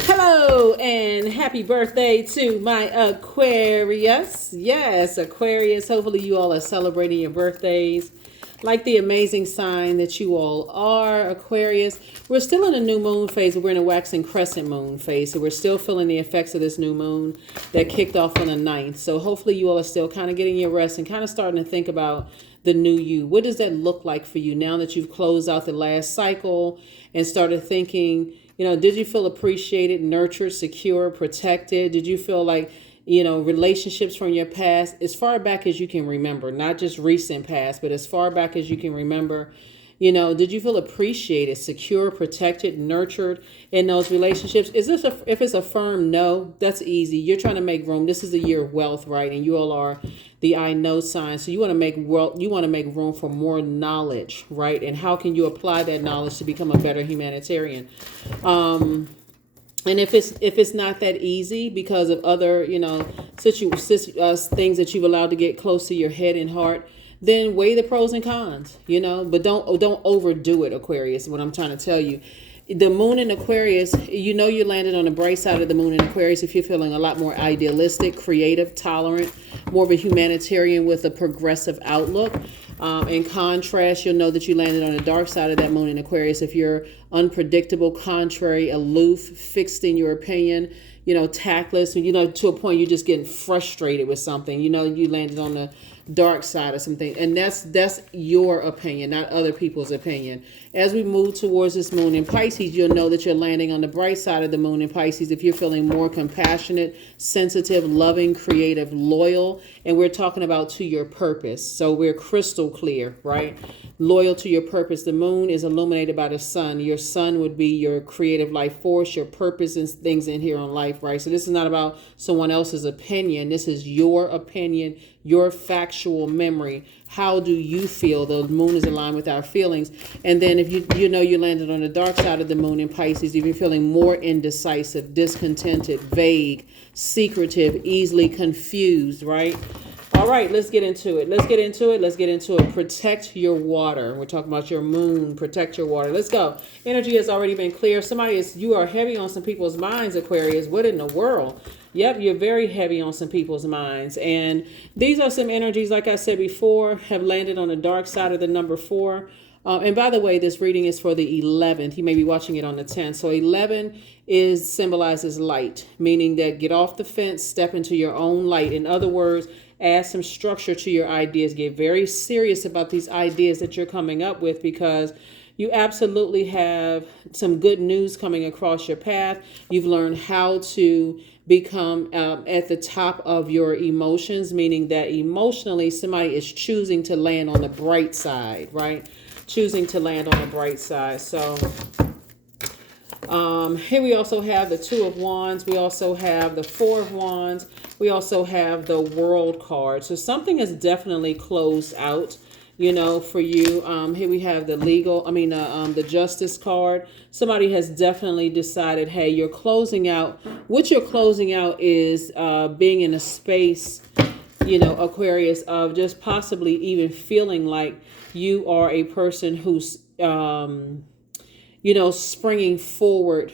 Hello and happy birthday to my Aquarius. Yes, Aquarius. Hopefully, you all are celebrating your birthdays like the amazing sign that you all are, Aquarius. We're still in a new moon phase. We're in a waxing crescent moon phase. So we're still feeling the effects of this new moon that kicked off on the 9th. So hopefully, you all are still kind of getting your rest and kind of starting to think about the new you. What does that look like for you now that you've closed out the last cycle and started thinking? Did you feel appreciated, nurtured, secure, protected? Did you feel like, relationships from your past, as far back as you can remember, not just recent past, but as far back as you can remember, did you feel appreciated, secure, protected, nurtured in those relationships? If it's a firm no, that's easy. You're trying to make room. This is the year of wealth, right? And you all are the I know sign. So you want to make room for more knowledge, right? And how can you apply that knowledge to become a better humanitarian? And if it's not that easy because of other, things that you've allowed to get close to your head and heart, then weigh the pros and cons, but don't overdo it, Aquarius. What I'm trying to tell you, the moon in Aquarius, you landed on the bright side of the moon in Aquarius if you're feeling a lot more idealistic, creative, tolerant, more of a humanitarian with a progressive outlook. In contrast, you'll know that you landed on the dark side of that moon in Aquarius if you're unpredictable, contrary, aloof, fixed in your opinion, tactless, to a point you're just getting frustrated with something. You landed on the dark side of something, and that's your opinion, not other people's opinion. As we move towards this moon in Pisces, you'll know that you're landing on the bright side of the moon in Pisces if you're feeling more compassionate, sensitive, loving, creative, loyal, and we're talking about to your purpose. So we're crystal clear, right? Loyal to your purpose. The moon is illuminated by the sun. Your sun would be your creative life force, your purpose, and things in here on life, right? So this is not about someone else's opinion. This is your opinion, your factual memory. How do you feel? The moon is aligned with our feelings. And then if you landed on the dark side of the moon in Pisces, if you're feeling more indecisive, discontented, vague, secretive, easily confused, right? All right, let's get into it. Protect your water. We're talking about your moon. Protect your water. Let's go. Energy has already been clear. You are heavy on some people's minds, Aquarius. What in the world? Yep, you're very heavy on some people's minds. And these are some energies, like I said before, have landed on the dark side of the number 4. And by the way, this reading is for the 11th. You may be watching it on the 10th. So 11 symbolizes light, meaning that get off the fence, step into your own light. In other words, add some structure to your ideas. Get very serious about these ideas that you're coming up with, because you absolutely have some good news coming across your path. You've learned how to become at the top of your emotions, meaning that emotionally somebody is choosing to land on the bright side, right? Choosing to land on the bright side. So here we also have the 2 of Wands. We also have the 4 of Wands. We also have the World card. So something is definitely closed out, for you. Here we have the Justice card. Somebody has definitely decided, hey, you're closing out. What you're closing out is being in a space, Aquarius, of just possibly even feeling like you are a person who's, springing forward.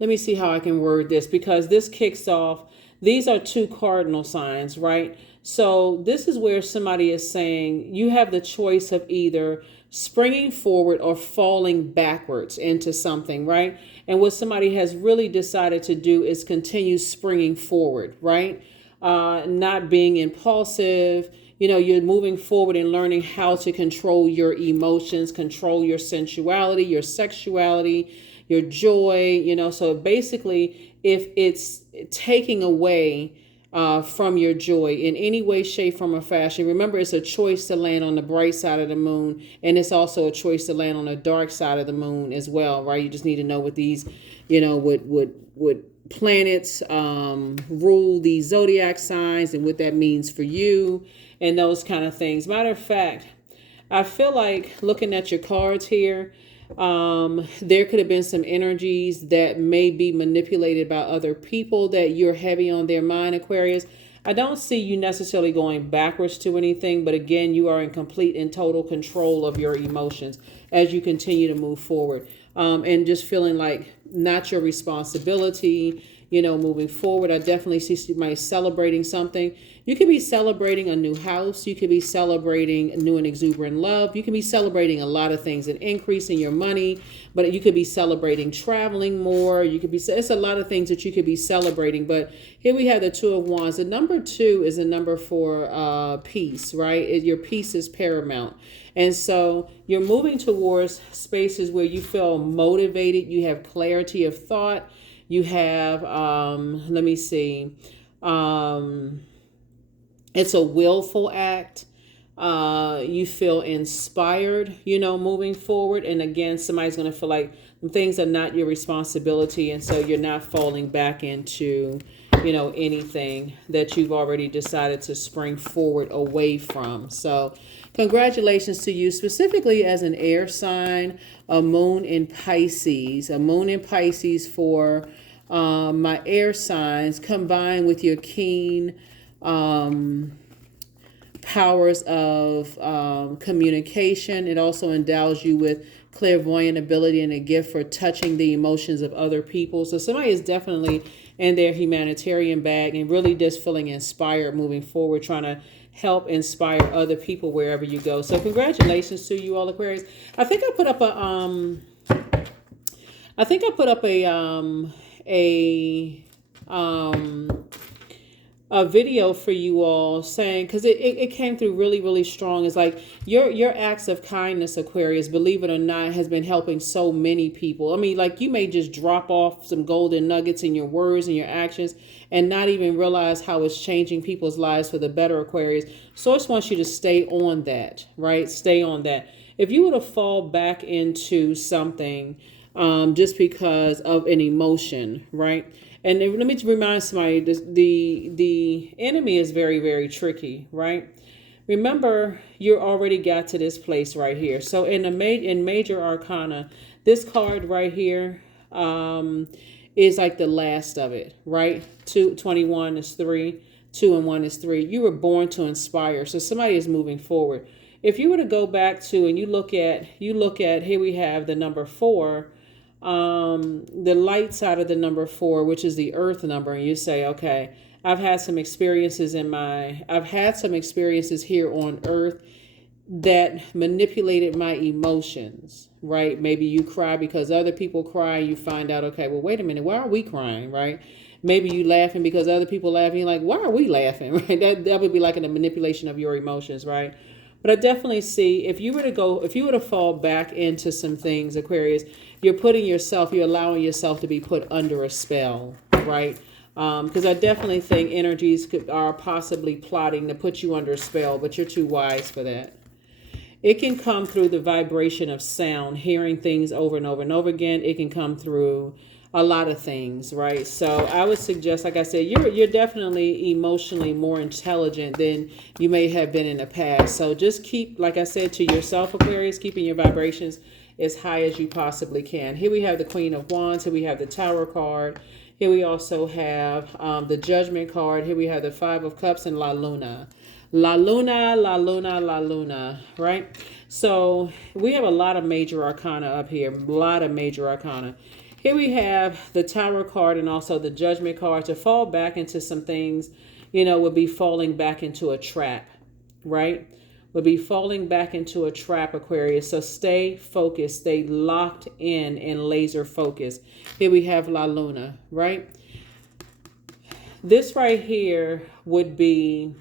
Let me see how I can word this, because this kicks off. These are 2 cardinal signs, right? So this is where somebody is saying you have the choice of either springing forward or falling backwards into something, right? And what somebody has really decided to do is continue springing forward, right? Not being impulsive. You're moving forward and learning how to control your emotions, control your sensuality, your sexuality, your joy, So basically, if it's taking away from your joy in any way, shape, form, or fashion, remember, it's a choice to land on the bright side of the moon, and it's also a choice to land on the dark side of the moon as well, right? You just need to know what these, what planets rule these zodiac signs and what that means for you and those kind of things. Matter of fact, I feel like looking at your cards here, there could have been some energies that may be manipulated by other people that you're heavy on their mind, Aquarius. I don't see you necessarily going backwards to anything, but again, you are in complete and total control of your emotions as you continue to move forward. And just feeling like not your responsibility, moving forward. I definitely see somebody celebrating something. You could be celebrating a new house. You could be celebrating new and exuberant love. You can be celebrating a lot of things, an increase in your money, but you could be celebrating traveling more. It's a lot of things that you could be celebrating. But here we have the Two of Wands. The number 2 is a number for peace, right? Your peace is paramount. And so you're moving towards spaces where you feel motivated. You have clarity of thought. You have, let me see, it's a willful act. You feel inspired, moving forward. And again, somebody's going to feel like things are not your responsibility. And so you're not falling back into, anything that you've already decided to spring forward away from. So congratulations to you, specifically as an air sign, a moon in Pisces, for my air signs, combined with your keen powers of communication. It also endows you with clairvoyant ability and a gift for touching the emotions of other people. So somebody is definitely in their humanitarian bag and really just feeling inspired moving forward, trying to help inspire other people wherever you go. So congratulations to you all, Aquarius. I think I put up a video for you all saying, because it came through really, really strong. It's like your acts of kindness, Aquarius, believe it or not, has been helping so many people. I mean, like, you may just drop off some golden nuggets in your words and your actions and not even realize how it's changing people's lives for the better, Aquarius. Source wants you to stay on that, right? Stay on that. If you were to fall back into something just because of an emotion, right? And let me remind somebody, the enemy is very, very tricky, right? Remember, you already got to this place right here. So in major arcana, this card right here is like the last of it, right? 21 is 3, 2 and 1 is 3. You were born to inspire. So somebody is moving forward. If you were to go back to and you look at here we have the number 4. The light side of the number 4, which is the earth number, and you say, okay, I've had some experiences here on earth that manipulated my emotions, right? Maybe you cry because other people cry, and you find out, okay, well, wait a minute, why are we crying, right? Maybe you laughing because other people laughing, you're like, why are we laughing, right? That would be like a manipulation of your emotions, right? But I definitely see if you were to fall back into some things, Aquarius, you're allowing yourself to be put under a spell, right? Because I definitely think energies are possibly plotting to put you under a spell, but you're too wise for that. It can come through the vibration of sound, hearing things over and over and over again. It can come through a lot of things, right? So I would suggest, like I said, you're definitely emotionally more intelligent than you may have been in the past. So just keep, like I said, to yourself, Aquarius, keeping your vibrations as high as you possibly can. Here we have the Queen of Wands. Here we have the Tower card. Here we also have the Judgment card. Here we have the Five of Cups and La Luna. La Luna, La Luna, La Luna, right? So we have a lot of major arcana up here, a lot of major arcana. Here we have the Tower card and also the Judgment card. To fall back into some things, would be falling back into a trap, right? Would be falling back into a trap, Aquarius. So stay focused, stay locked in and laser focused. Here we have La Luna, right? This right here would be,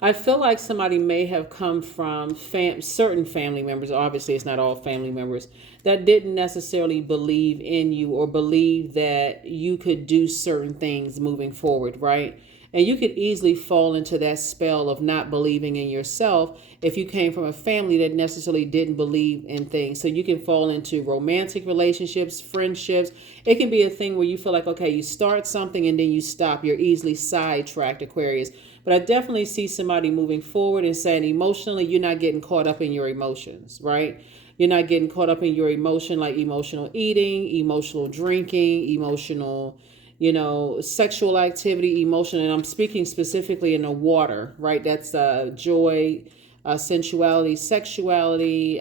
I feel like somebody may have come from certain family members. Obviously, it's not all family members that didn't necessarily believe in you or believe that you could do certain things moving forward, right? And you could easily fall into that spell of not believing in yourself if you came from a family that necessarily didn't believe in things. So you can fall into romantic relationships, friendships. It can be a thing where you feel like, okay, you start something and then you stop. You're easily sidetracked, Aquarius. But I definitely see somebody moving forward and saying emotionally, you're not getting caught up in your emotions, right? You're not getting caught up in your emotion, like emotional eating, emotional drinking, emotional, sexual activity, emotion. And I'm speaking specifically in the water, right? That's joy, sensuality, sexuality,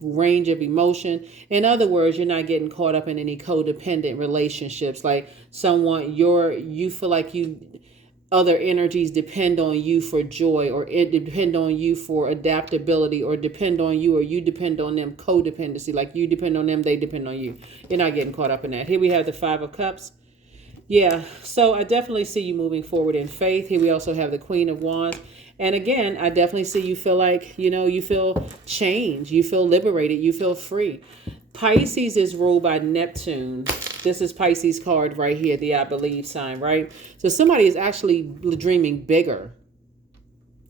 range of emotion. In other words, you're not getting caught up in any codependent relationships, like you feel like other energies depend on you for joy, or it depend on you for adaptability, or depend on you, or you depend on them, codependency, like you depend on them, they depend on you. You're not getting caught up in that. Here we have the Five of Cups. Yeah, so I definitely see you moving forward in faith. Here we also have the Queen of Wands. And again, I definitely see you feel like, you feel change, you feel liberated, you feel free. Pisces is ruled by Neptune. This is Pisces card right here, the I believe sign, right? So somebody is actually dreaming bigger.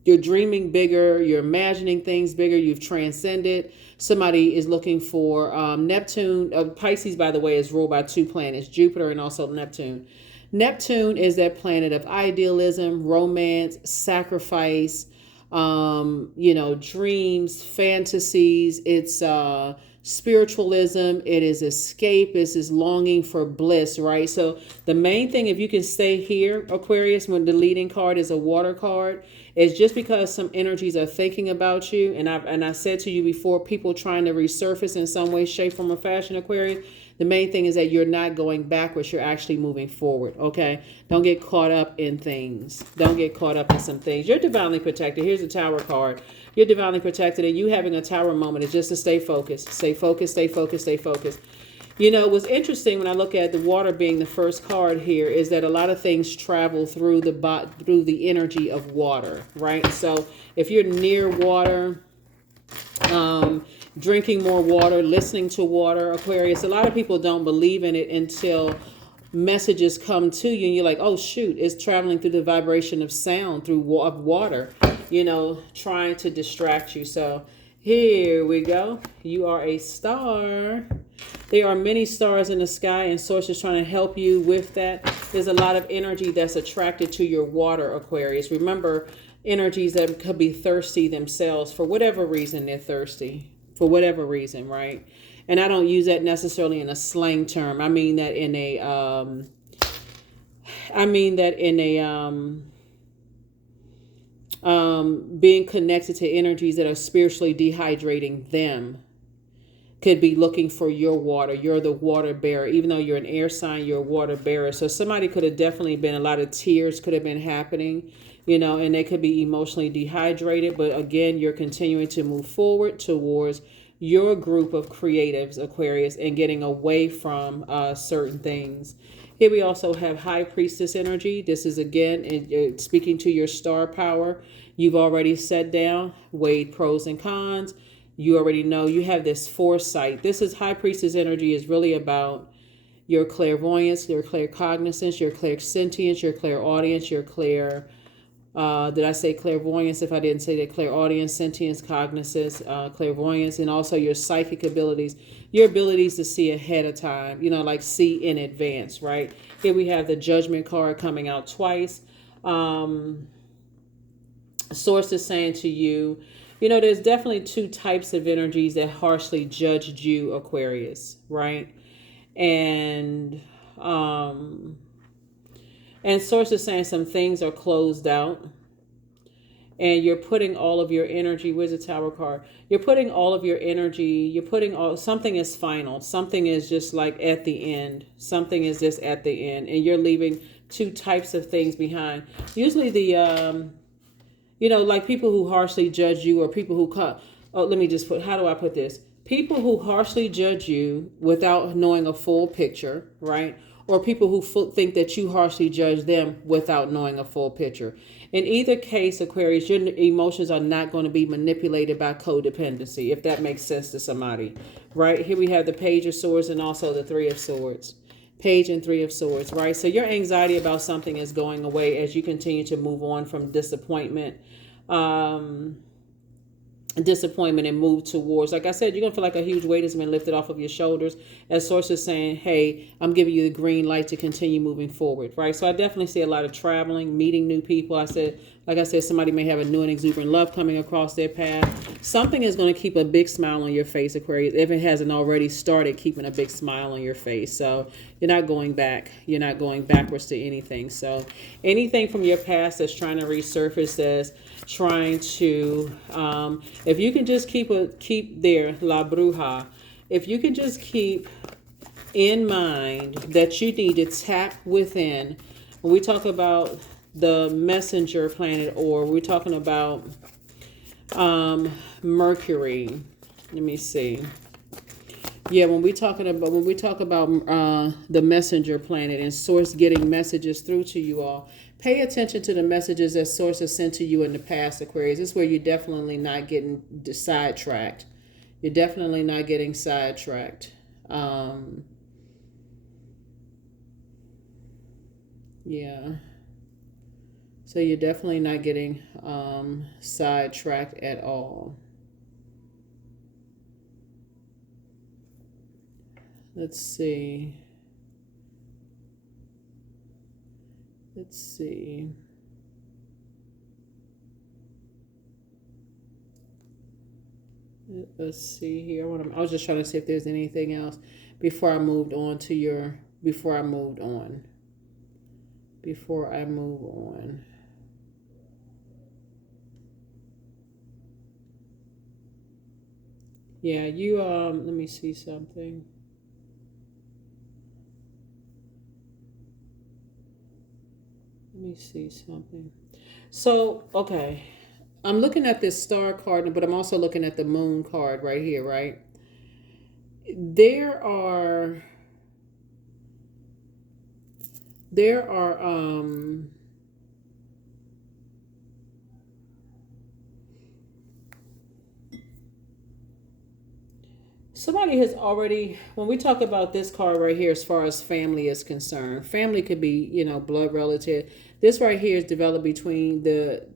You're dreaming bigger. You're imagining things bigger. You've transcended. Somebody is looking for Neptune. Pisces, by the way, is ruled by two planets, Jupiter and also Neptune. Neptune is that planet of idealism, romance, sacrifice, dreams, fantasies. It's spiritualism. It is escape. It is longing for bliss, right? So the main thing, if you can stay here, Aquarius, when the leading card is a water card, is just because some energies are thinking about you. And I said to you before, people trying to resurface in some way, shape, form, or fashion, Aquarius. The main thing is that you're not going backwards. You're actually moving forward. Okay. Don't get caught up in things. Don't get caught up in some things. You're divinely protected. Here's the Tower card. You're divinely protected, and you having a tower moment is just to stay focused. Stay focused, stay focused, stay focused. What's interesting when I look at the water being the first card here is that a lot of things travel through the energy of water, right? So if you're near water, drinking more water, listening to water, Aquarius, a lot of people don't believe in it until messages come to you and you're like, oh shoot, it's traveling through the vibration of sound through water, trying to distract you. So here we go. You are a star. There are many stars in the sky, and Source is trying to help you with that. There's a lot of energy that's attracted to your water, Aquarius. Remember, energies that could be thirsty themselves. For whatever reason, they're thirsty. For whatever reason, right? And I don't use that necessarily in a slang term. I mean that in being connected to energies that are spiritually dehydrating them. Could be looking for your water. You're the water bearer. Even though you're an air sign, you're a water bearer. So somebody could have definitely been, a lot of tears could have been happening, and they could be emotionally dehydrated. But again, you're continuing to move forward towards your group of creatives, Aquarius, and getting away from certain things. Here we also have High Priestess energy. This is, again, speaking to your star power. You've already sat down, weighed pros and cons. You already know you have this foresight. This is High Priestess energy is really about your clairvoyance, your claircognizance, your clairsentience, your clairaudience, your did I say clairvoyance? If I didn't say that, clairaudience, sentience, cognizance, clairvoyance, and also your psychic abilities, your abilities to see ahead of time, like see in advance, right? Here we have the Judgment card coming out twice. Source is saying to you, there's definitely two types of energies that harshly judged you, Aquarius, right? And Source is saying some things are closed out. And you're putting all of your energy, where's the Tower card? You're putting all of your energy, something is final. Something is just like at the end. Something is just at the end. And you're leaving two types of things behind. Usually like people who harshly judge you, or people who how do I put this? People who harshly judge you without knowing a full picture, right? Or people who think that you harshly judge them without knowing a full picture. In either case, Aquarius, your emotions are not going to be manipulated by codependency, if that makes sense to somebody, right? Here we have the Page of Swords and also the Three of Swords. Page and Three of Swords, right? So your anxiety about something is going away as you continue to move on from disappointment. And move towards, like I said, you're gonna feel like a huge weight has been lifted off of your shoulders, as Source is saying, hey, I'm giving you the green light to continue moving forward, right? So I definitely see a lot of traveling, meeting new people. I said Like I said, somebody may have a new and exuberant love coming across their path. Something is going to keep a big smile on your face, Aquarius, if it hasn't already started keeping a big smile on your face. So you're not going back. You're not going backwards to anything. So anything from your past that's trying to resurface, that's trying to, if you can just keep there, La Bruja, if you can just keep in mind that you need to tap within. When we talk about the messenger planet, or we're talking about Mercury. Let me see. Yeah, when we talk about the messenger planet and source getting messages through to you all, pay attention to the messages that source has sent to you in the past, Aquarius. This is where you're definitely not getting sidetracked. You're definitely not getting sidetracked. Yeah. So you're definitely not getting sidetracked at all. Let's see. Let's see. Let's see here. I was just trying to see if there's anything else before I moved on to your, before I moved on. Yeah, you, let me see something. So, okay. I'm looking at this star card, but I'm also looking at the moon card right here, right? There are somebody has already, when we talk about this card right here, as far as family is concerned, family could be, you know, blood relative. This right here is developed between the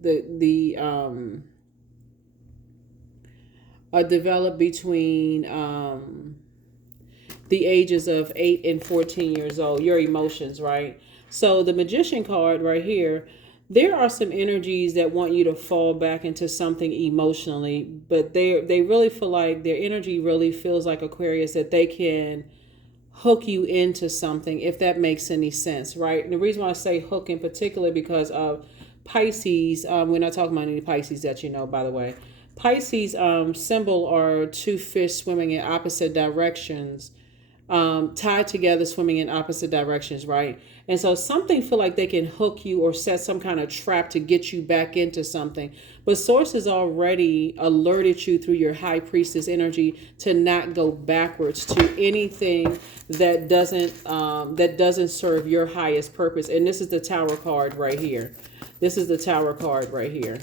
ages of 8 and 14 years old, your emotions, right? So the Magician card right here, there are some energies that want you to fall back into something emotionally, but they really feel like their energy really feels like, Aquarius, that they can hook you into something, if that makes any sense, right? And the reason why I say hook in particular, because of Pisces, we're not talking about any Pisces that you know, by the way. Pisces symbol are two fish swimming in opposite directions, tied together, swimming in opposite directions, right? And so something feel like they can hook you or set some kind of trap to get you back into something. But Source has already alerted you through your High Priestess energy to not go backwards to anything that doesn't serve your highest purpose. And this is the Tower card right here. This is the Tower card right here.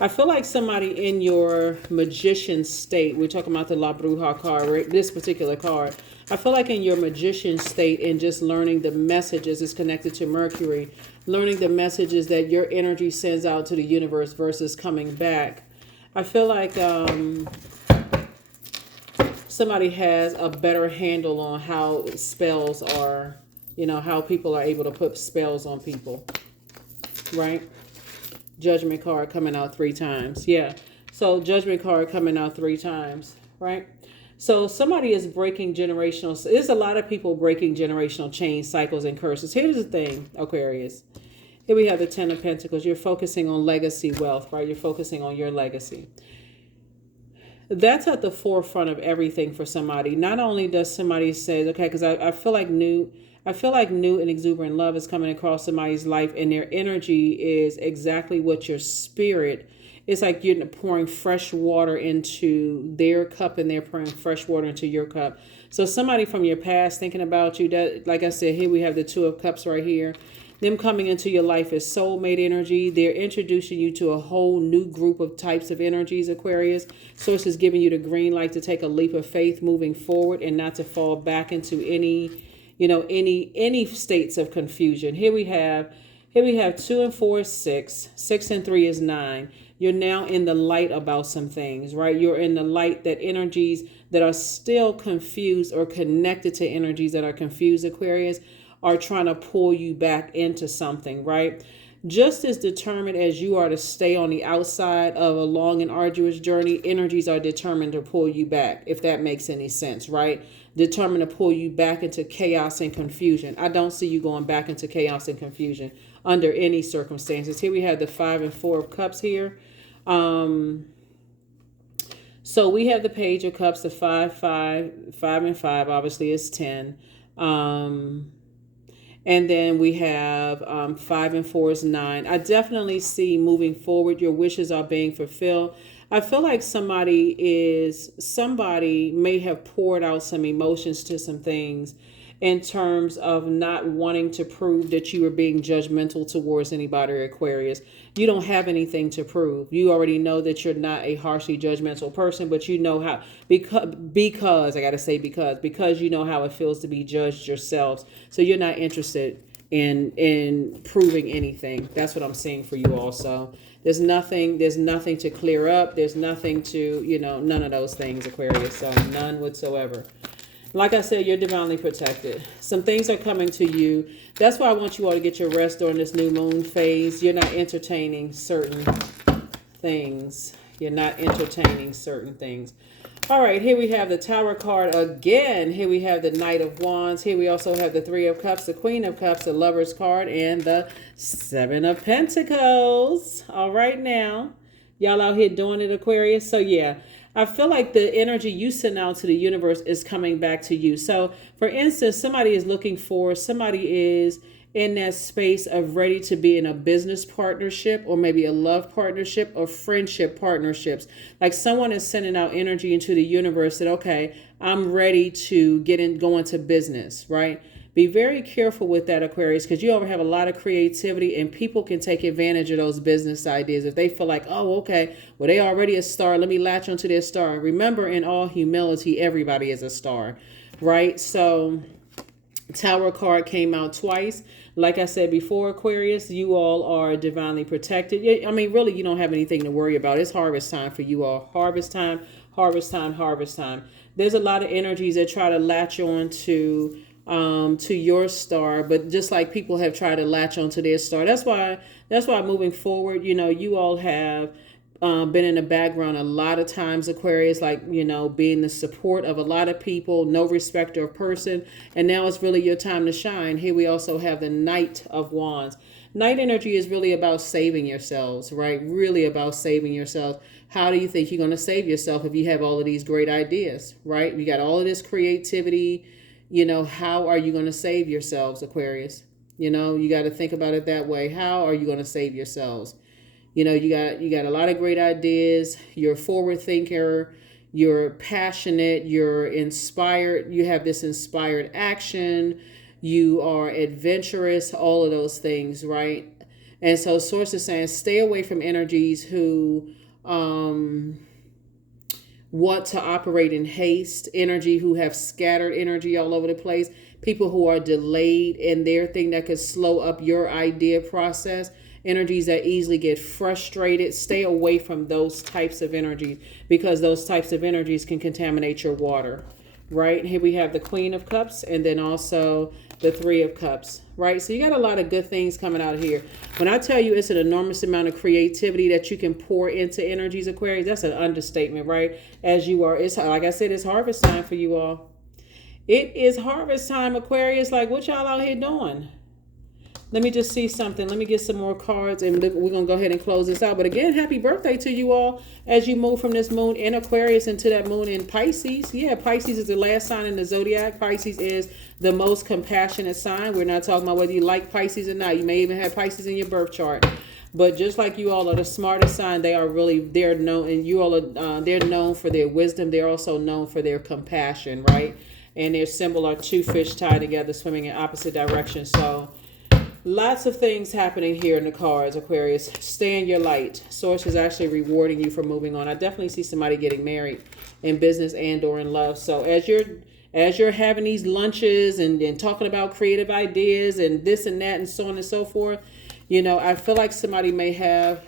I feel like somebody in your magician state, we're talking about the La Bruja card, right? This particular card. I feel like in your magician state and just learning the messages is connected to Mercury, learning the messages that your energy sends out to the universe versus coming back. I feel like somebody has a better handle on how spells are, you know, how people are able to put spells on people, right? Judgment card coming out 3 times. Yeah. So Judgment card coming out 3 times, right? So somebody is breaking generational. There's a lot of people breaking generational chain cycles and curses. Here's the thing, Aquarius. Here we have the 10 of Pentacles. You're focusing on legacy wealth, right? You're focusing on your legacy. That's at the forefront of everything for somebody. Not only does somebody say, okay, because I feel like new and exuberant love is coming across somebody's life, and their energy is exactly what your spirit. It's like you're pouring fresh water into their cup and they're pouring fresh water into your cup. So somebody from your past thinking about you, that, like I said, here we have the 2 of Cups right here. Them coming into your life is soulmate energy. They're introducing you to a whole new group of types of energies, Aquarius. Source is giving you the green light to take a leap of faith moving forward and not to fall back into any states of confusion. Here we have 2 and 4 is 6. 6 and 3 is 9. You're now in the light about some things, right? You're in the light that energies that are still confused or connected to energies that are confused, Aquarius, are trying to pull you back into something, right? Just as determined as you are to stay on the outside of a long and arduous journey, energies are determined to pull you back, if that makes any sense, right? Determined to pull you back into chaos and confusion. I don't see you going back into chaos and confusion under any circumstances. Here we have the 5 and 4 of Cups here. So we have the Page of Cups, the 5, 5, 5 and 5, obviously is 10. And then we have 5 and 4 is 9. I definitely see moving forward, your wishes are being fulfilled. I feel like somebody may have poured out some emotions to some things in terms of not wanting to prove that you were being judgmental towards anybody, Aquarius. You don't have anything to prove. You already know that you're not a harshly judgmental person, but you know how, because I got to say because you know how it feels to be judged yourselves. So you're not interested in proving anything. That's what I'm seeing for you also. There's nothing to clear up. There's nothing to, none of those things, Aquarius. So none whatsoever. Like I said, you're divinely protected. Some things are coming to you. That's why I want you all to get your rest during this new moon phase. You're not entertaining certain things. You're not entertaining certain things. All right, here we have the Tower card again. Here we have the Knight of Wands. Here we also have the 3 of Cups, the Queen of Cups, the Lover's card, and the 7 of Pentacles. All right now. Y'all out here doing it, Aquarius? So yeah. I feel like the energy you send out to the universe is coming back to you. So, for instance, somebody is in that space of ready to be in a business partnership or maybe a love partnership or friendship partnerships. Like someone is sending out energy into the universe that, okay, I'm ready to go into business, right? Be very careful with that, Aquarius, because you have a lot of creativity and people can take advantage of those business ideas. If they feel like, oh, okay, well, they already a star. Let me latch onto their star. Remember, in all humility, everybody is a star, right? So Tower card came out twice. Like I said before, Aquarius, you all are divinely protected. I mean, really, you don't have anything to worry about. It's harvest time for you all. Harvest time, harvest time, harvest time. There's a lot of energies that try to latch on to your star, but just like people have tried to latch onto their star. That's why moving forward, you all have been in the background a lot of times, Aquarius, like, being the support of a lot of people, no respecter of person. And now it's really your time to shine. Here we also have the Knight of Wands. Night energy is really about saving yourselves, right? Really about saving yourselves. How do you think you're going to save yourself if you have all of these great ideas, right? You got all of this creativity. How are you going to save yourselves, Aquarius? You got to think about it that way. How are you going to save yourselves? You got a lot of great ideas. You're a forward thinker. You're passionate. You're inspired. You have this inspired action. You are adventurous, all of those things, right? And so Source is saying stay away from energies who want to operate in haste, energy who have scattered energy all over the place, people who are delayed in their thing that could slow up your idea process, energies that easily get frustrated. Stay away from those types of energies because those types of energies can contaminate your water, right? Here we have the Queen of Cups and then also the 3 of Cups, right? So you got a lot of good things coming out here. When I tell you it's an enormous amount of creativity that you can pour into energies, Aquarius, that's an understatement, right? As you are, it's like I said, it's harvest time for you all. It is harvest time, Aquarius. Like, what y'all out here doing? Let me just see something. Let me get some more cards and we're going to go ahead and close this out. But again, happy birthday to you all as you move from this moon in Aquarius into that moon in Pisces. Yeah, Pisces is the last sign in the Zodiac. Pisces is the most compassionate sign. We're not talking about whether you like Pisces or not. You may even have Pisces in your birth chart. But just like you all are the smartest sign, they're known, and you all are, they're known for their wisdom. They're also known for their compassion, right? And their symbol are 2 fish tied together, swimming in opposite directions. So lots of things happening here in the cards, Aquarius. Stay in your light. Source is actually rewarding you for moving on. I definitely see somebody getting married in business and or in love. So as you're having these lunches and talking about creative ideas and this and that and so on and so forth, I feel like somebody may have,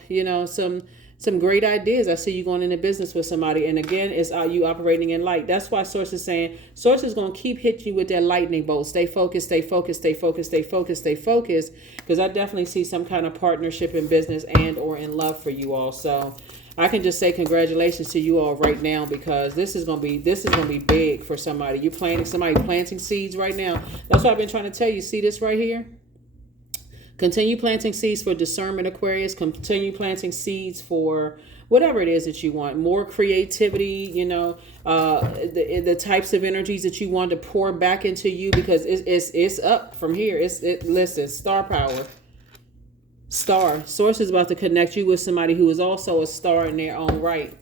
some great ideas. I see you going into business with somebody. And again, it's you operating in light. That's why Source is saying, Source is going to keep hitting you with that lightning bolt. Stay focused, stay focused, stay focused, stay focused, stay focused. Because I definitely see some kind of partnership in business and or in love for you all. So I can just say congratulations to you all right now, because this is gonna be big for somebody. You're planting seeds right now. That's what I've been trying to tell you. See this right here? Continue planting seeds for discernment, Aquarius. Continue planting seeds for whatever it is that you want. More creativity, the types of energies that you want to pour back into you, because it's up from here. Listen, star power. Source is about to connect you with somebody who is also a star in their own right.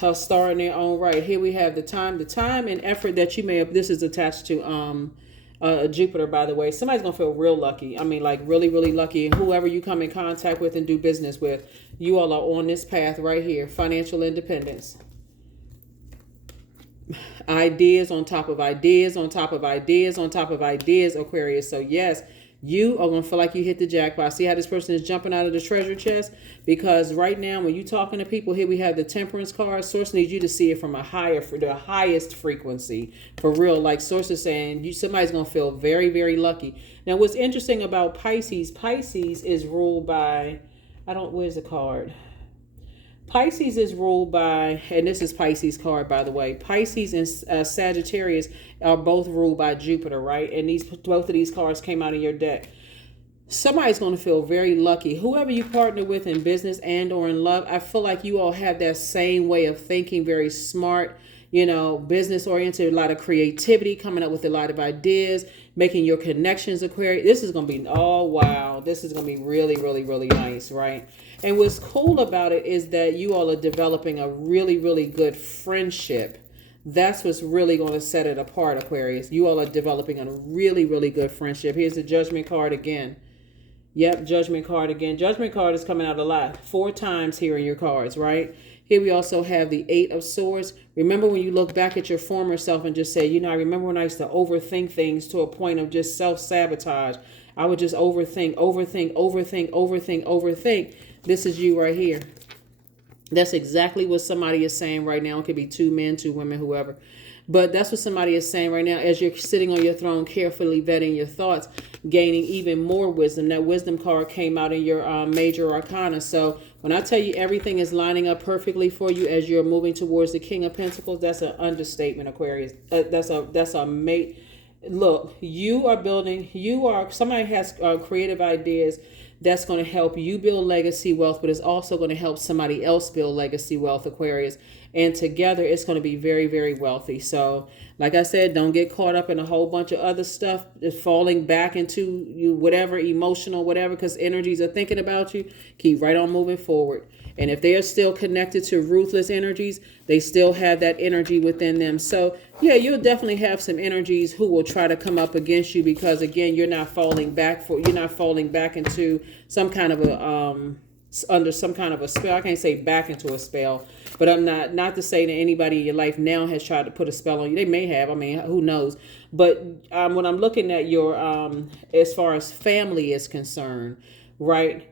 A star in their own right. Here we have the time and effort that you may have. This is attached to Jupiter, by the way. Somebody's gonna feel real lucky. I mean, like really, really lucky. And whoever you come in contact with and do business with, you all are on this path right here. Financial independence. Ideas on top of ideas on top of ideas on top of ideas, Aquarius. So yes, you are going to feel like you hit the jackpot. See how this person is jumping out of the treasure chest? Because right now, when you're talking to people, here we have the Temperance card. Source needs you to see it from the highest frequency. For real, like Source is saying, somebody's going to feel very, very lucky. Now, what's interesting about Pisces is ruled by, where's the card? Pisces is ruled by, and this is Pisces card, by the way. Pisces and Sagittarius are both ruled by Jupiter, right? And both of these cards came out of your deck. Somebody's going to feel very lucky. Whoever you partner with in business and or in love, I feel like you all have that same way of thinking, very smart, business oriented, a lot of creativity, coming up with a lot of ideas, making your connections, Aquarius. This is going to be, oh, wow. This is going to be really, really, really nice, right? And what's cool about it is that you all are developing a really, really good friendship. That's what's really going to set it apart, Aquarius. You all are developing a really, really good friendship. Here's the Judgment card again. Yep, Judgment card again. Judgment card is coming out a lot. 4 times here in your cards, right? Here we also have the 8 of Swords. Remember when you look back at your former self and just say, I remember when I used to overthink things to a point of just self-sabotage. I would just overthink. This is you right here. That's exactly what somebody is saying right now. It could be 2 men, 2 women, whoever. But that's what somebody is saying right now as you're sitting on your throne, carefully vetting your thoughts, gaining even more wisdom. That wisdom card came out in your major arcana. So when I tell you everything is lining up perfectly for you as you're moving towards the King of Pentacles, that's an understatement, Aquarius. That's a mate. Look, somebody has creative ideas that's going to help you build legacy wealth, but it's also going to help somebody else build legacy wealth, Aquarius. And together, it's going to be very, very wealthy. So, like I said, don't get caught up in a whole bunch of other stuff, falling back into you, whatever, emotional, whatever, because energies are thinking about you. Keep right on moving forward. And if they are still connected to ruthless energies, they still have that energy within them. So, yeah, you'll definitely have some energies who will try to come up against you because, again, you're not falling back into some kind of under some kind of a spell. I can't say back into a spell, but I'm not to say that anybody in your life now has tried to put a spell on you. They may have. I mean, who knows? But when I'm looking at your, as far as family is concerned, right?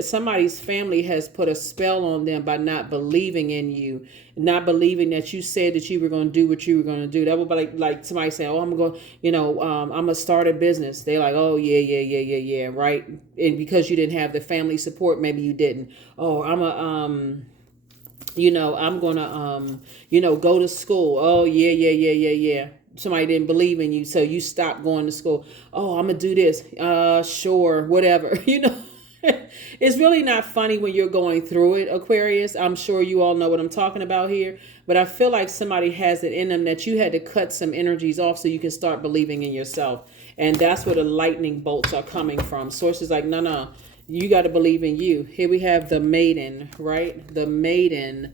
Somebody's family has put a spell on them by not believing in you, not believing that you said that you were going to do what you were going to do. That would be like somebody saying, "Oh, I'm going to, I'm going to start a business." They're like, "Oh, yeah, right?" And because you didn't have the family support, maybe you didn't. "Oh, I'm going to, go to school." "Oh, yeah. Somebody didn't believe in you, so you stopped going to school." "Oh, I'm going to do this." Sure, whatever, It's really not funny when you're going through it, Aquarius. I'm sure you all know what I'm talking about here. But I feel like somebody has it in them that you had to cut some energies off so you can start believing in yourself. And that's where the lightning bolts are coming from. Sources like, no, you got to believe in you. Here we have the maiden, right? The maiden.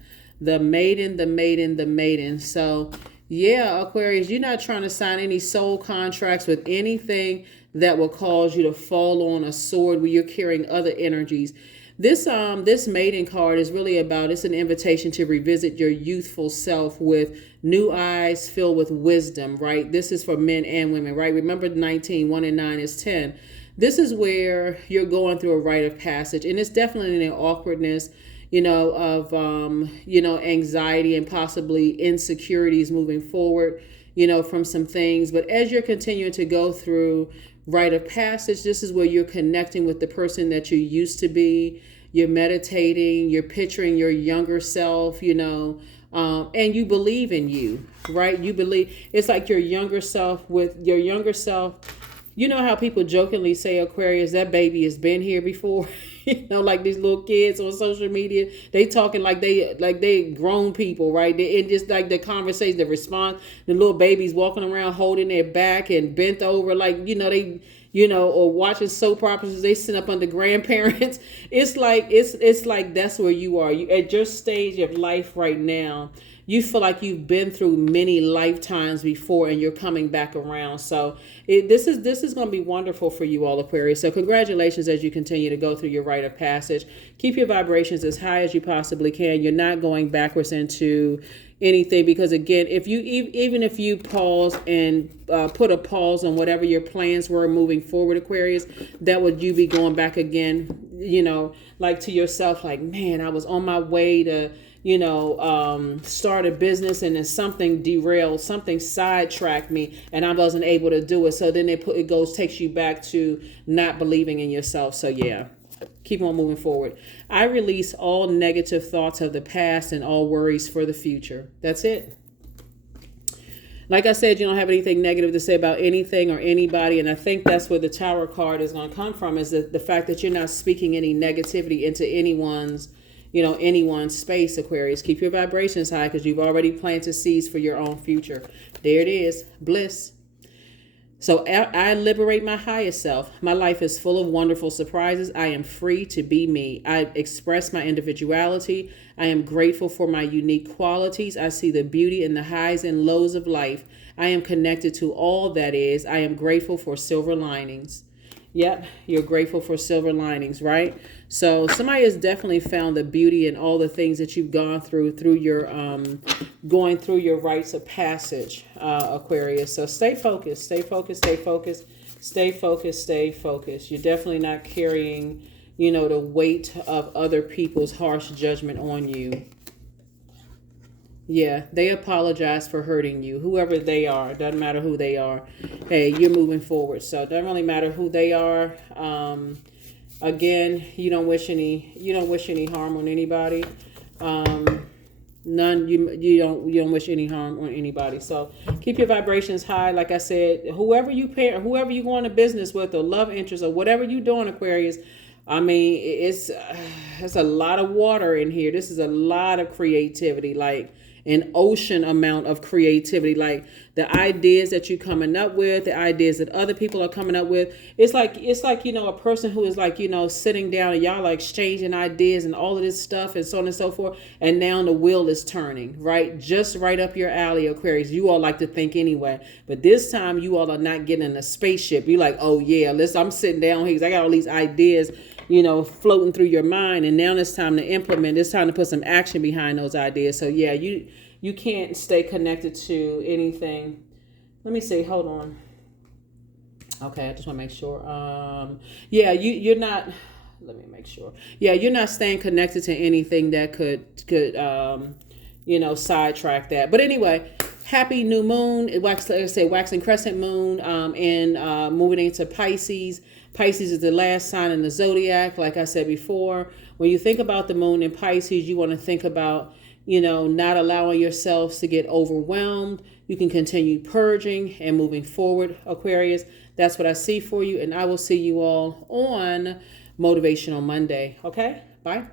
So, yeah, Aquarius, you're not trying to sign any soul contracts with anything that will cause you to fall on a sword where you're carrying other energies. This maiden card is really about, it's an invitation to revisit your youthful self with new eyes filled with wisdom, right? This is for men and women, right? Remember 19, 1 and 9 is 10. This is where you're going through a rite of passage, and it's definitely an awkwardness. anxiety and possibly insecurities moving forward, from some things. But as you're continuing to go through rite of passage, this is where you're connecting with the person that you used to be. You're meditating, you're picturing your younger self, and you believe in you, right? You believe. It's like your younger self with your younger self. You know how people jokingly say, Aquarius, that baby has been here before. Like these little kids on social media, they talking like they grown people, right? And just like the conversation, the response, the little babies walking around holding their back and bent over, like they, or watching soap operas. They sit up under grandparents. It's like that's where you are. You at your stage of life right now. You feel like you've been through many lifetimes before and you're coming back around. So this is going to be wonderful for you all, Aquarius. So congratulations as you continue to go through your rite of passage. Keep your vibrations as high as you possibly can. You're not going backwards into anything, because again, if you pause and put a pause on whatever your plans were moving forward, Aquarius, that would you be going back again, like to yourself, like, man, I was on my way to start a business and then something derailed, something sidetracked me and I wasn't able to do it. So then takes you back to not believing in yourself. So yeah, keep on moving forward. I release all negative thoughts of the past and all worries for the future. That's it. Like I said, you don't have anything negative to say about anything or anybody. And I think that's where the Tower card is going to come from, is the fact that you're not speaking any negativity into anyone's space, Aquarius. Keep your vibrations high because you've already planted seeds for your own future. There it is. Bliss. So I liberate my highest self. My life is full of wonderful surprises. I am free to be me. I express my individuality. I am grateful for my unique qualities. I see the beauty in the highs and lows of life. I am connected to all that is. I am grateful for silver linings. Yep, you're grateful for silver linings, right? So somebody has definitely found the beauty in all the things that you've gone through your going through your rites of passage, Aquarius. So stay focused, stay focused, stay focused, stay focused, stay focused. You're definitely not carrying, the weight of other people's harsh judgment on you. Yeah, they apologize for hurting you, whoever they are. It doesn't matter who they are. Hey, you're moving forward, so it doesn't really matter who they are. Again, you don't wish any harm on anybody. None. You don't wish any harm on anybody. So keep your vibrations high. Like I said, whoever you go into business with, or love interest, or whatever you doing, Aquarius. I mean, it's a lot of water in here. This is a lot of creativity, like an ocean amount of creativity, like the ideas that you're coming up with, the ideas that other people are coming up with. It's like a person who is like, sitting down and y'all are exchanging ideas and all of this stuff and so on and so forth. And now the wheel is turning, right? Just right up your alley, Aquarius. You all like to think anyway, but this time you all are not getting in a spaceship. You're like, oh yeah, I'm sitting down here because I got all these ideas, floating through your mind. And now it's time to implement. It's time to put some action behind those ideas. So yeah, you can't stay connected to anything. Let me see. Hold on. Okay, I just want to make sure. You're not. Let me make sure. Yeah, you're not staying connected to anything that could sidetrack that. But anyway, happy new moon. Waxing crescent moon, and moving into Pisces. Pisces is the last sign in the zodiac. Like I said before, when you think about the moon in Pisces, you want to think about, not allowing yourselves to get overwhelmed. You can continue purging and moving forward, Aquarius. That's what I see for you. And I will see you all on Motivational Monday. Okay? Bye.